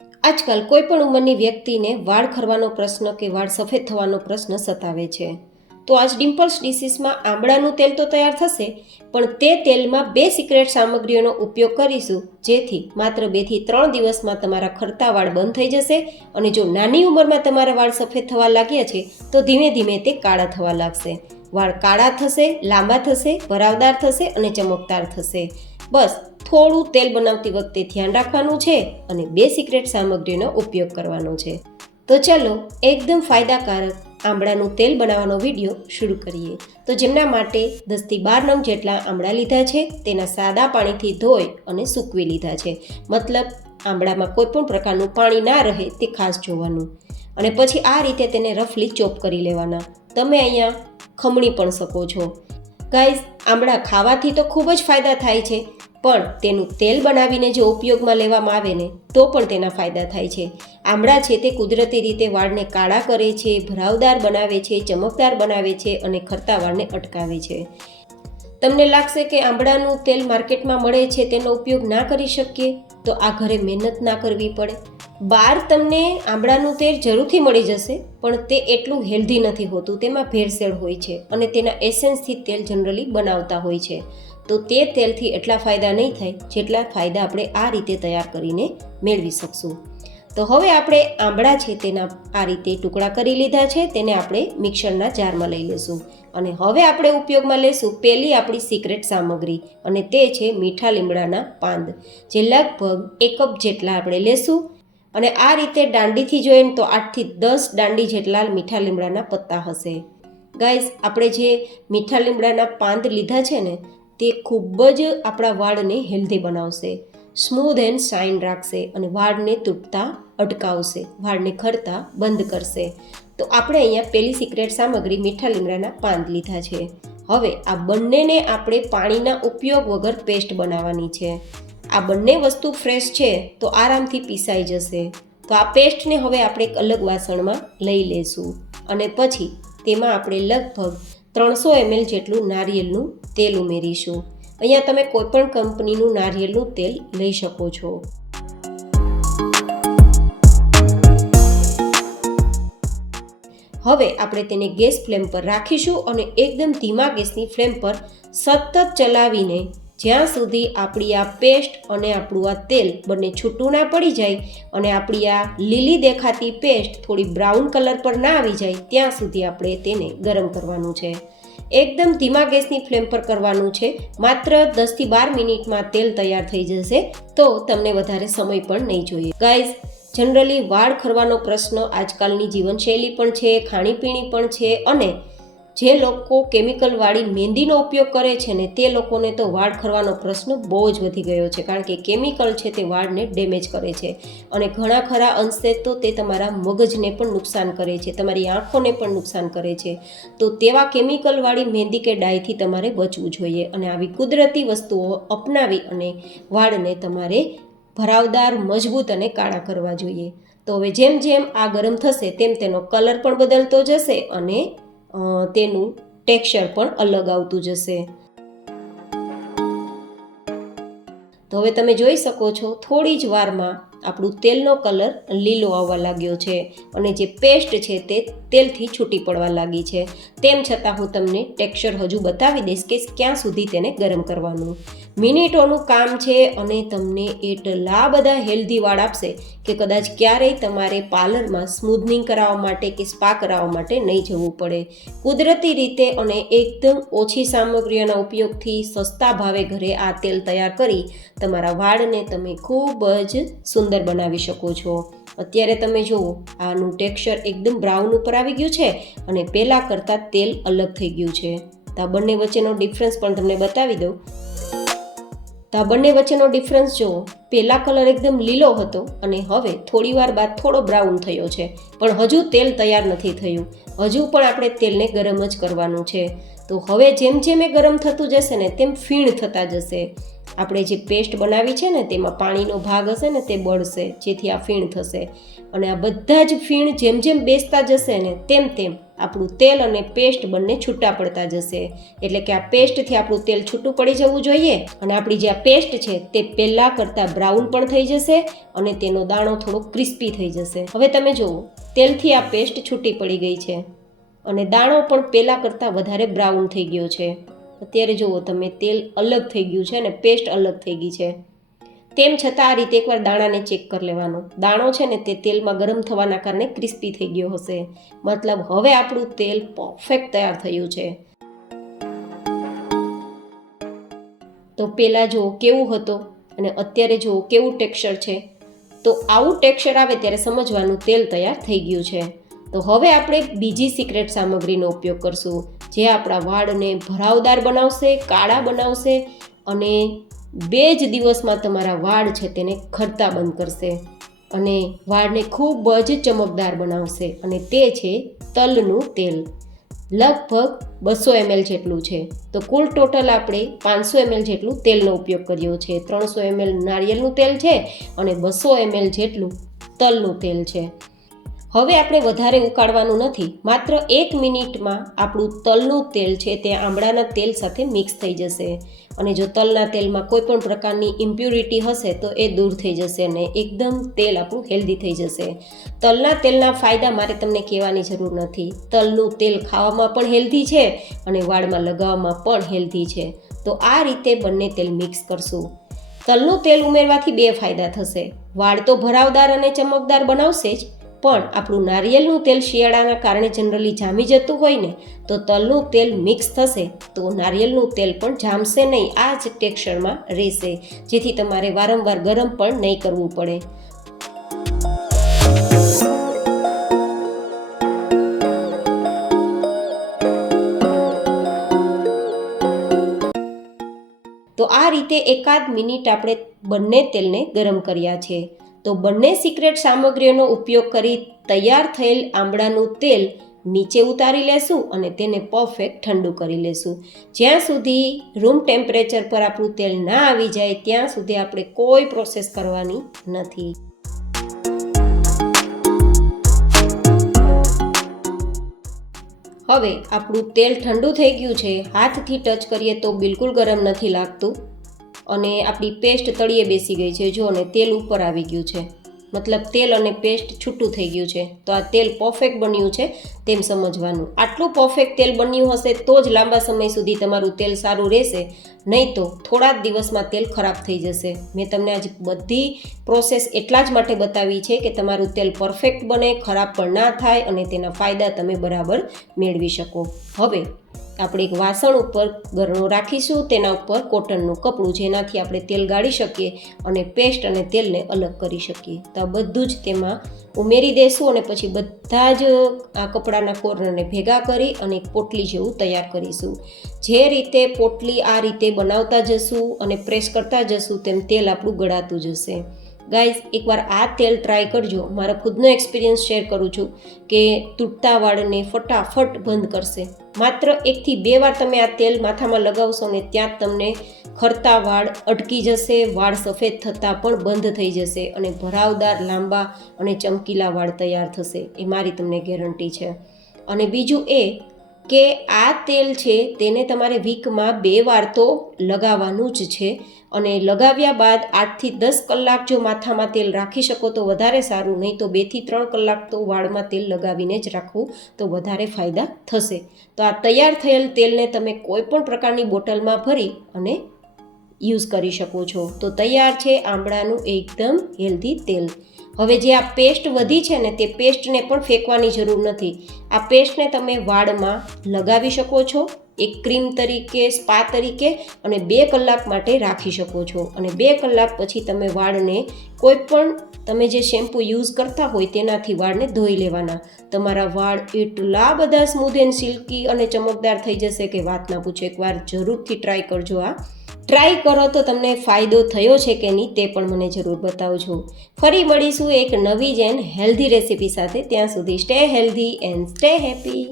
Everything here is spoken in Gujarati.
આજકાલ કોઈ પણ ઉંમરની વ્યક્તિને વાળ ખરવાનો પ્રશ્ન કે વાળ સફેદ થવાનો પ્રશ્ન સતાવે છે. તો આજ ડિમ્પલ્સ ડિસીઝમાં આંબળાનું તેલ તો તૈયાર થશે, પણ તે તેલમાં 2 સિક્રેટ સામગ્રીઓનો ઉપયોગ કરીશું, જેથી માત્ર 2 થી 3 દિવસમાં તમારા ખરતા વાળ બંધ થઈ જશે. અને જો નાની ઉંમરમાં તમારા વાળ સફેદ થવા લાગ્યા છે તો ધીમે ધીમે તે કાળા થવા લાગશે. વાળ કાળા થશે, લાંબા થશે, ભરાવદાર થશે અને ચમકદાર થશે. બસ થોડું તેલ બનાવતી વખતે ધ્યાન રાખવાનું છે અને 2 સિક્રેટ સામગ્રીનો ઉપયોગ કરવાનો છે. તો ચાલો એકદમ ફાયદાકારક આંબળાનું તેલ બનાવવાનો વિડીયો શરૂ કરીએ. તો જેમના માટે 10 થી 12 નંગ જેટલા આંબળા લીધા છે, તેના સાદા પાણીથી ધોઈ અને સૂકવી લીધા છે. મતલબ આંબળામાં કોઈ પણ પ્રકારનું પાણી ના રહે તે ખાસ જોવાનું. અને પછી આ રીતે તેને રફલી ચોપ કરી લેવાના. તમે અહીંયા ખમણી પણ શકો છો. ગાઈઝ, આંબળા ખાવાથી તો ખૂબ જ ફાયદા થાય છે, પણ તેનું તેલ બનાવીને જો ઉપયોગમાં લેવામાં આવે ને તો પણ તેના ફાયદા થાય છે. આંબળા છે તે કુદરતી રીતે વાળને કાળા કરે છે, ભરાવદાર બનાવે છે, ચમકદાર બનાવે છે અને ખરતા વાળને અટકાવે છે. તમને લાગશે કે આંબળાનું તેલ માર્કેટમાં મળે છે, તેનો ઉપયોગ ના કરી શકીએ, તો આ ઘરે મહેનત ના કરવી પડે. બહાર તમને આંબળાનું તેલ જરૂરથી મળી જશે, પણ તે એટલું હેલ્ધી નથી હોતું. તેમાં ભેળસેળ હોય છે અને તેના એસેન્સથી તેલ જનરલી બનાવતા હોય છે. તો તે તેલથી એટલા ફાયદા નહીં થાય જેટલા ફાયદા આપણે આ રીતે તૈયાર કરીને મેળવી શકશું. તો હવે આપણે આંબળા છે તેના આ રીતે ટુકડા કરી લીધા છે, તેને આપણે મિક્સરના જારમાં લઈ લઈશું. અને હવે આપણે ઉપયોગમાં લેશું પહેલી આપણી સિક્રેટ સામગ્રી, અને તે છે મીઠા લીમડાના પાંદ, જે લગભગ 1 કપ જેટલા આપણે લેશું. અને આ રીતે દાંડીથી જોઈએ તો 8 થી 10 દાંડી જેટલા મીઠા લીમડાના પત્તા હશે. ગાઈઝ, આપણે જે મીઠા લીમડાના પાંદ લીધા છે ને, તે ખૂબ જ આપણા વાળને હેલ્ધી બનાવશે, સ્મૂધ એન્ડ શાઇન રાખશે અને વાળને તૂટતા અટકાવશે, વાળને ખરતા બંધ કરશે. તો આપણે અહીંયા પહેલી સિક્રેટ સામગ્રી મીઠા લીમડાના પાંદ લીધા છે. હવે આ બંનેને આપણે પાણીના ઉપયોગ વગર પેસ્ટ બનાવવાની છે. આ બંને વસ્તુ ફ્રેશ છે તો આરામથી પીસાઈ જશે. તો આ પેસ્ટને હવે આપણે એક અલગ વાસણમાં લઈ લેશું અને પછી તેમાં આપણે લગભગ 300 ml જેટલું નારિયેળનું તેલ ઉમેરીશું. અહીંયા તમે કોઈ પણ કંપનીનું નારિયેળનું તેલ લઈ શકો છો. હવે આપણે તેને ગેસ ફ્લેમ પર રાખીશું અને એકદમ ધીમા ગેસની ફ્લેમ પર સતત ચલાવીને જ્યાં સુધી આપણી આ પેસ્ટ અને આપણું આ તેલ બંને છૂટું ના પડી જાય અને આપણી આ લીલી દેખાતી પેસ્ટ થોડી બ્રાઉન કલર પર ના આવી જાય ત્યાં સુધી આપણે તેને ગરમ કરવાનું છે. એકદમ ધીમા ગેસની ફ્લેમ પર કરવાનું છે. માત્ર 10 થી 12 મિનિટમાં તેલ તૈયાર થઈ જશે, તો તમને વધારે સમય પણ નહીં જોઈએ. ગાઈઝ, જનરલી વાળ ખરવાનો પ્રશ્ન આજકાલની જીવનશૈલી પણ છે, ખાણીપીણી પણ છે, અને જે લોકો કેમિકલવાળી મહેંદીનો ઉપયોગ કરે છે ને તે લોકોને તો વાળ ખરવાનો પ્રશ્ન બહુ જ વધી ગયો છે, કારણ કે કેમિકલ છે તે વાળને ડેમેજ કરે છે અને ઘણા ખરા અંશે તો તે તમારા મગજને પણ નુકસાન કરે છે, તમારી આંખોને પણ નુકસાન કરે છે. તો તેવા કેમિકલવાળી મહેંદી કે ડાયથી તમારે બચવું જોઈએ અને આવી કુદરતી વસ્તુઓ અપનાવી અને વાળને તમારે ભરાવદાર, મજબૂત અને કાળા કરવા જોઈએ. તો હવે જેમ જેમ આ ગરમ થશે તેમ તેનો કલર પણ બદલતો જશે અને તેનું ટેક્સચર પણ અલગ આવતું જશે. તો હવે તમે જોઈ શકો છો, થોડી જ વારમાં આપણું તેલનો કલર લીલો આવવા લાગ્યો છે અને જે પેસ્ટ છે તે તેલથી છૂટી પડવા લાગી છે. તેમ છતાં હું તમને ટેક્સચર હજુ બતાવી દઈશ કે ક્યાં સુધી તેને ગરમ કરવાનું. મિનિટોનું કામ છે અને તમને એટલા બધા હેલ્ધી વાળ આપશે કે કદાચ ક્યારેય તમારે પાર્લરમાં સ્મૂધનિંગ કરાવવા માટે કે સ્પા કરાવવા માટે નહીં જવું પડે. કુદરતી રીતે અને એકદમ ઓછી સામગ્રીઓના ઉપયોગથી સસ્તા ભાવે ઘરે આ તેલ તૈયાર કરી તમારા વાળને તમે ખૂબ જ સુંદર બનાવી શકો છો. અત્યારે તમે જુઓ, આનું ટેક્સચર એકદમ બ્રાઉન ઉપર આવી ગયું છે અને પહેલાં કરતાં તેલ અલગ થઈ ગયું છે. તો આ બંને વચ્ચેનો ડિફરન્સ પણ તમને બતાવી દઉં. તો આ બંને વચ્ચેનો ડિફરન્સ જુઓ, પહેલાં કલર એકદમ લીલો હતો અને હવે થોડી વાર બાદ થોડો બ્રાઉન થયો છે, પણ હજુ તેલ તૈયાર નથી થયું. હજુ પણ આપણે તેલને ગરમ જ કરવાનું છે. તો હવે જેમ જેમ એ ગરમ થતું જશે ને તેમ ફીણ થતા જશે આપણે જે પેસ્ટ બનાવી છે ને તેમાં પાણીનો ભાગ હશે ને તે બળશે, જેથી આ ફીણ થશે. અને આ બધા જ ફીણ જેમ જેમ બેસતા જશે ને તેમ તેમ આપણું તેલ અને પેસ્ટ બંને છૂટા પડતા જશે. એટલે કે આ પેસ્ટથી આપણું તેલ છૂટું પડી જવું જોઈએ અને આપણી જે આ પેસ્ટ છે તે પહેલાં કરતાં બ્રાઉન પણ થઈ જશે અને તેનો દાણો થોડો ક્રિસ્પી થઈ જશે. હવે તમે જુઓ, તેલથી આ પેસ્ટ છૂટી પડી ગઈ છે અને દાણો પણ પહેલાં કરતાં વધારે બ્રાઉન થઈ ગયો છે. અત્યારે જુઓ તમે, તેલ અલગ થઈ ગયું છે અને પેસ્ટ અલગ થઈ ગઈ છે. તેમ છતાં આ રીતે એકવાર દાણાને ચેક કરી લેવાનો. દાણો છે ને તે તેલમાં ગરમ થવાના કારણે ક્રિસ્પી થઈ ગયો હશે. મતલબ હવે આપણું તેલ પરફેક્ટ તૈયાર થયું છે. તો પહેલાં જુઓ કેવું હતું અને અત્યારે જુઓ કેવું ટેક્સચર છે. તો આવું ટેક્સચર આવે ત્યારે સમજવાનું તેલ તૈયાર થઈ ગયું છે. તો હવે આપણે બીજી સિક્રેટ સામગ્રીનો ઉપયોગ કરશું, જે આપણા વાળને ભરાવદાર બનાવશે, કાળા બનાવશે અને 2 જ દિવસમાં તમારા વાળ છે તેને ખરતા બંધ કરશે અને વાળને ખૂબ જ ચમકદાર બનાવશે. અને તે છે તલનું તેલ. લગભગ 200 ml જેટલું છે. તો કુલ ટોટલ આપણે 500 ml જેટલું તેલનો ઉપયોગ કર્યો છે. 300 ml નારિયેળનું તેલ છે અને 200 ml જેટલું તલનું તેલ છે. હવે આપણે વધારે ઉકાળવાનું નથી. માત્ર 1 મિનિટમાં આપણું તલનું તેલ છે તે આંબળાના તેલ સાથે મિક્સ થઈ જશે. અને જો તલના તેલમાં કોઈ પણ પ્રકારની ઇમ્પ્યુરિટી હશે તો એ દૂર થઈ જશે અને એકદમ તેલ આપણું હેલ્ધી થઈ જશે. તલના તેલના ફાયદા મારે તમને કહેવાની જરૂર નથી. તલનું તેલ ખાવામાં પણ હેલ્ધી છે અને વાળમાં લગાવવામાં પણ હેલ્ધી છે. તો આ રીતે બંને તેલ મિક્સ કરશું. તલનું તેલ ઉમેરવાથી 2 ફાયદા થશે. વાળ તો ભરાવદાર અને ચમકદાર બનાવશે જ, પણ આપણું નારિયેળનું તેલ શિયાળાના કારણે જનરલી જામી જતું હોય ને, તો તલનું તેલ મિક્સ થશે તો નારિયેળનું તેલ પણ જામશે નહીં, આ જ ટેક્સચરમાં રહેશે, જેથી તમારે વારંવાર ગરમ પણ નહીં કરવું પડે. તો આ રીતે 1 મિનિટ આપણે બંને તેલને ગરમ કર્યા છે. તો બંને સિક્રેટ સામગ્રીઓનો ઉપયોગ કરી તૈયાર થયેલ આંબળાનું તેલ નીચે ઉતારી લેશું અને તેને પરફેક્ટ ઠંડુ કરી લેશું. જ્યાં સુધી રૂમ ટેમ્પરેચર પર આપણું તેલ ના આવી જાય ત્યાં સુધી આપણે કોઈ પ્રોસેસ કરવાની નથી. હવે આપણું તેલ ઠંડુ થઈ ગયું છે. હાથથી ટચ કરીએ તો બિલકુલ ગરમ નથી લાગતું અને આપણી પેસ્ટ તળિયે બેસી ગઈ છે. જો, અને તેલ ઉપર આવી ગયું છે. મતલબ તેલ અને પેસ્ટ છૂટું થઈ ગયું છે. તો આ તેલ પરફેક્ટ બન્યું છે તેમ સમજવાનું. આટલું પરફેક્ટ તેલ બન્યું હશે તો જ લાંબા સમય સુધી તમારું તેલ સારું રહેશે, નહીં તો થોડા જ દિવસમાં તેલ ખરાબ થઈ જશે. મેં તમને આજે બધી પ્રોસેસ એટલા જ માટે બતાવી છે કે તમારું તેલ પરફેક્ટ બને, ખરાબ પણ ના થાય અને તેના ફાયદા તમે બરાબર મેળવી શકો. હવે આપણે એક વાસણ ઉપર ગરણો રાખીશું, તેના ઉપર કોટનનું કપડું, જેનાથી આપણે તેલ ગાળી શકીએ અને પેસ્ટ અને તેલને અલગ કરી શકીએ. તો આ બધું જ તેમાં ઉમેરી દઈશું અને પછી બધા જ આ કપડાના કોર્નરને ભેગા કરી અને એક પોટલી જેવું તૈયાર કરીશું. જે રીતે પોટલી આ રીતે બનાવતા જશું અને પ્રેસ કરતા જશું તેમ તેલ આપણું ગળાતું જશે. ગાઈઝ, એકવાર આ તેલ ટ્રાય કરજો. મારો ખુદનો એક્સપિરિયન્સ શેર કરું છું કે તૂટતા વાળને ફટાફટ બંધ કરશે. માત્ર 1 થી 2 વાર તમે આ તેલ માથામાં લગાવશો ને ત્યાં જ તમને ખરતા વાળ અટકી જશે, વાળ સફેદ થતાં પણ બંધ થઈ જશે અને ભરાવદાર, લાંબા અને ચમકીલા વાળ તૈયાર થશે. એ મારી તમને ગેરંટી છે. અને બીજું એ કે આ તેલ છે તેને તમારે વીકમાં 2 વાર તો લગાવવાનું જ છે અને લગાવ્યા બાદ 8 થી 10 કલાક જો માથામાં તેલ રાખી શકો તો વધારે સારું, નહીં તો 2 થી 3 કલાક તો વાળમાં તેલ લગાવીને જ રાખવું તો વધારે ફાયદા થશે. તો આ તૈયાર થયેલ તેલને તમે કોઈ પણ પ્રકારની બોટલમાં ભરી અને યુઝ કરી શકો છો. તો તૈયાર છે આંબળાનું એકદમ હેલ્ધી તેલ. હવે જે આ પેસ્ટ વધી છે ને તે પેસ્ટને પણ ફેંકવાની જરૂર નથી. આ પેસ્ટને તમે વાળમાં લગાવી શકો છો, એક ક્રીમ તરીકે, સ્પા તરીકે, અને 2 કલાક માટે રાખી શકો છો. અને 2 કલાક પછી તમે વાળને કોઈ પણ તમે જે શેમ્પૂ યુઝ કરતા હોય તેનાથી વાળને ધોઈ લેવાના. તમારા વાળ એટલા બધા સ્મૂધ એન્ડ સિલ્કી અને ચમકદાર થઈ જશે કે વાત ના પૂછો. એકવાર જરૂરથી ટ્રાય કરજો. આ ટ્રાય કરો તો તમને ફાયદો થયો છે કે નહીં તે પણ મને જરૂર બતાવજો. ફરી મળીશું એક નવી જ એન્ડ હેલ્ધી રેસીપી સાથે. ત્યાં સુધી stay healthy and stay happy.